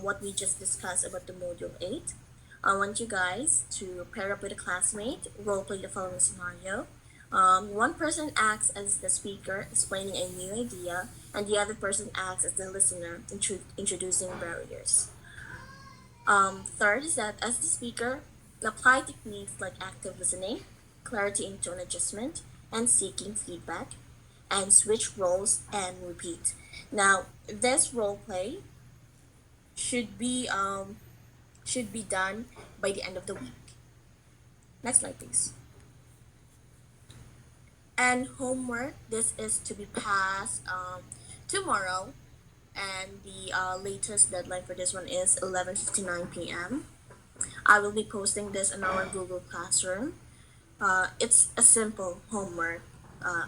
what we just discussed about the Module 8, I want you guys to pair up with a classmate, role play the following scenario. One person acts as the speaker, explaining a new idea, and the other person acts as the listener, introducing barriers. Third is that as the speaker, apply techniques like active listening, clarity in tone adjustment, and seeking feedback, and switch roles and repeat. Now, this role play should be done by the end of the week. Next slide, please. And homework, this is to be passed tomorrow, and the latest deadline for this one is 11:59 p.m. I will be posting this in our Google Classroom. It's a simple homework.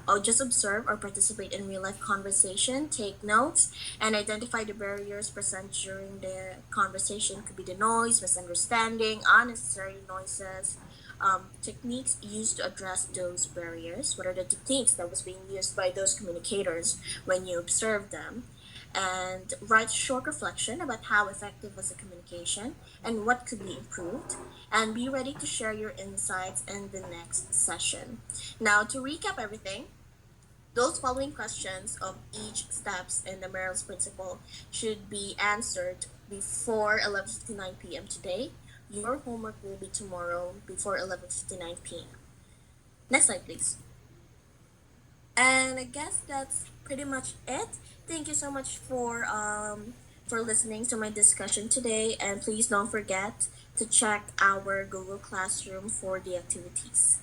I'll just observe or participate in real life conversation, take notes, and identify the barriers present during the conversation. Could be the noise, misunderstanding, unnecessary noises, techniques used to address those barriers. What are the techniques that was being used by those communicators when you observe them? And write short reflection about how effective was the communication and what could be improved, and be ready to share your insights in the next session. Now, to recap everything, those following questions of each steps in the Merrill's principle should be answered before 11:59 p.m. today. Your homework will be tomorrow before 11:59 p.m. Next slide, please. And I guess that's pretty much it. Thank you so much for listening to my discussion today, and please don't forget to check our Google Classroom for the activities.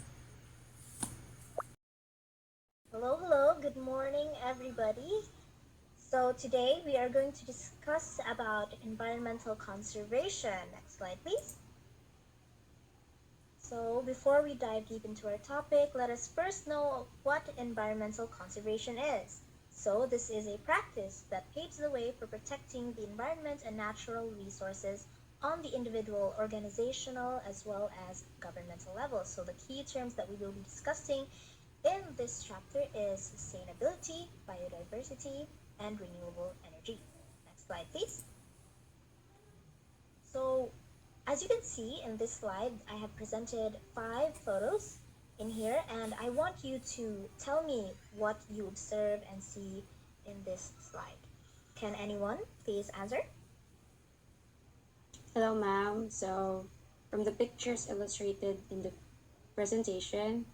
Hello, hello, good morning, everybody. So today we are going to discuss about environmental conservation. Next slide, please. So before we dive deep into our topic, let us first know what environmental conservation is. So this is a practice that paves the way for protecting the environment and natural resources on the individual, organizational, as well as governmental level. So the key terms that we will be discussing in this chapter is sustainability, biodiversity, and renewable energy. Next slide, please. So as you can see in this slide, I have presented 5 photos in here, and I want you to tell me what you observe and see in this slide. Can anyone please answer? Hello, ma'am. So, from the pictures illustrated in the presentation,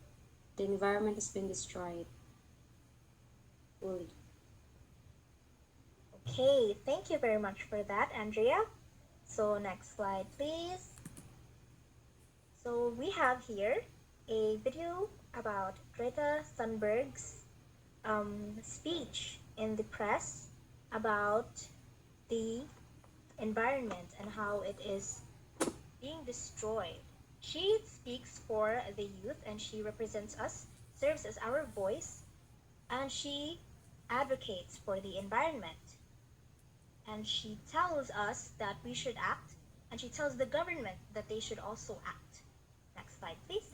the environment has been destroyed fully. Okay, thank you very much for that, Andrea. So next slide, please. So we have here a video about Greta Thunberg's speech in the press about the environment and how it is being destroyed. She speaks for the youth and she represents us, serves as our voice, and she advocates for the environment. And she tells us that we should act, and she tells the government that they should also act. Next slide, please.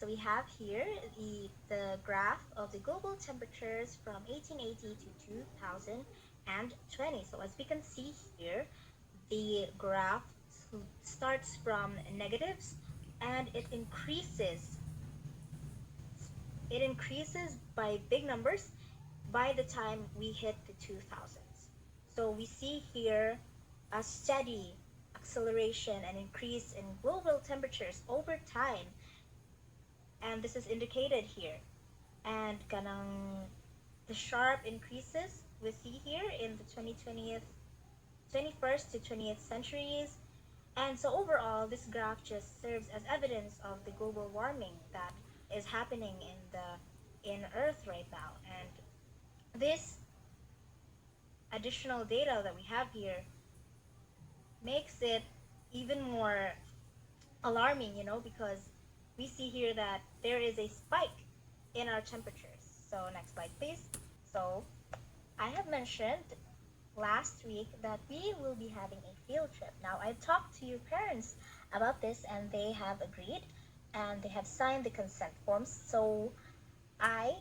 So we have here the graph of the global temperatures from 1880 to 2020. So as we can see here, the graph starts from negatives and it increases by big numbers by the time we hit the 2000s. So we see here a steady acceleration and increase in global temperatures over time, and this is indicated here. And the sharp increases we see here in the 21st to 20th centuries. And so overall, this graph just serves as evidence of the global warming that is happening in Earth right now. And this additional data that we have here makes it even more alarming, because we see here that there is a spike in our temperatures. So next slide, please. So I have mentioned last week that we will be having a field trip. Now, I've talked to your parents about this and they have agreed and they have signed the consent forms. So I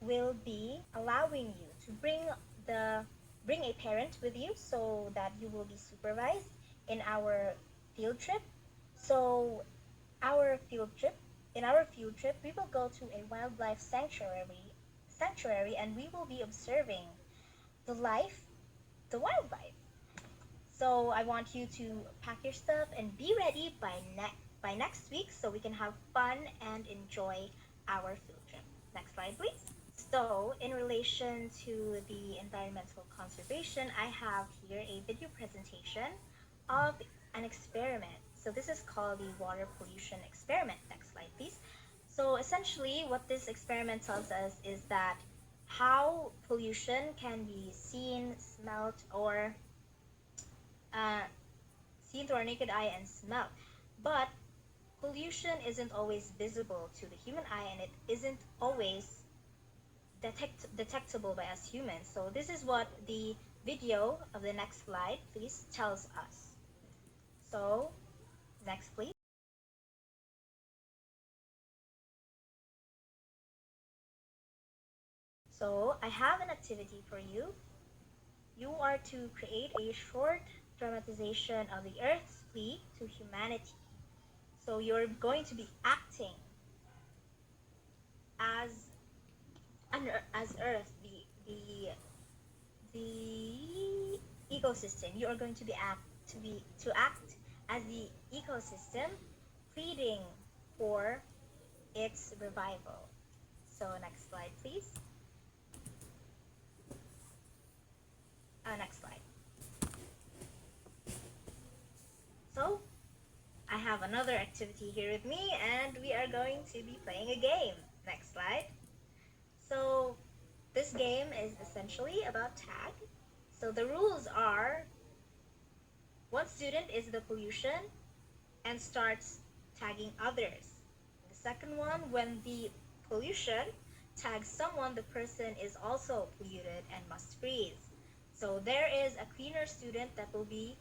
will be allowing you to bring a parent with you so that you will be supervised in our field trip. So our field trip in our field trip we will go to a wildlife sanctuary and we will be observing the life the wildlife. So I want you to pack your stuff and be ready by next week so we can have fun and enjoy our field trip. Next slide, please. So, in relation to the environmental conservation, I have here a video presentation of an experiment. So, this is called the water pollution experiment. Next slide, please. So, essentially, what this experiment tells us is that how pollution can be seen, smelt, or uh, seen through our naked eye and smelled. But pollution isn't always visible to the human eye and it isn't always detectable by us humans. So this is what the video of the next slide, please, tells us. So next, please. So I have an activity for you. You are to create a short dramatization of the Earth's plea to humanity. So you're going to be acting as as Earth, the ecosystem. You are going to act as the ecosystem, pleading for its revival. So next slide, please. Next slide. So I have another activity here with me, and we are going to be playing a game. Next slide. So this game is essentially about tag. So the rules are one student is the pollution and starts tagging others. The second one, when the pollution tags someone, the person is also polluted and must freeze. So there is a cleaner student that will be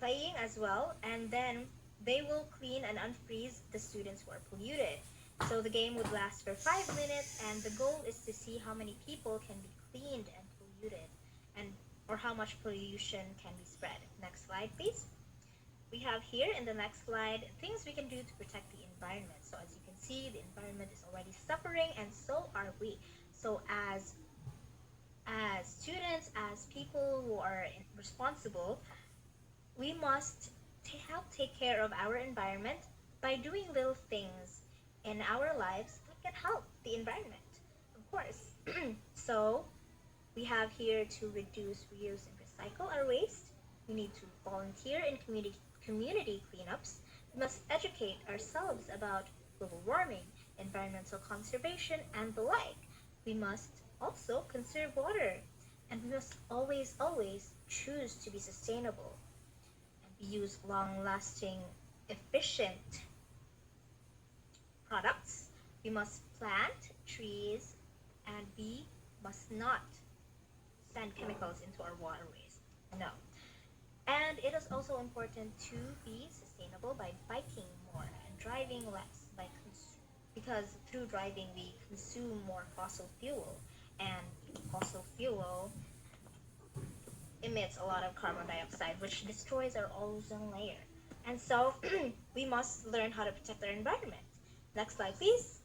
playing as well, and then they will clean and unfreeze the students who are polluted. So the game would last for 5 minutes, and the goal is to see how many people can be cleaned and polluted, and or how much pollution can be spread. Next slide, please. We have here in the next slide things we can do to protect the environment. So as you can see, the environment is already suffering and so are we. So as students, as people who are responsible, we must help take care of our environment by doing little things in our lives that can help the environment, of course. So we have here to reduce, reuse, and recycle our waste. We need to volunteer in community cleanups. We must educate ourselves about global warming, environmental conservation, and the like. We must also conserve water, and we must always choose to be sustainable. And we use long-lasting, efficient products. We must plant trees, and we must not send chemicals into our waterways. No. And it is also important to be sustainable by biking more and driving less because through driving we consume more fossil fuel, and fossil fuel emits a lot of carbon dioxide which destroys our ozone layer. And so we must learn how to protect our environment. Next slide, please.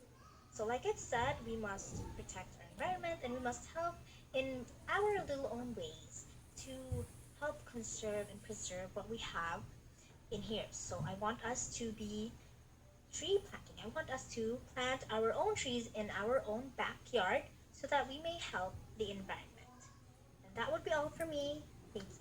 So like I said, we must protect our environment and we must help in our little own ways to help conserve and preserve what we have in here. So I want us to be tree planting. I want us to plant our own trees in our own backyard so that we may help the environment. And that would be all for me. Thank you.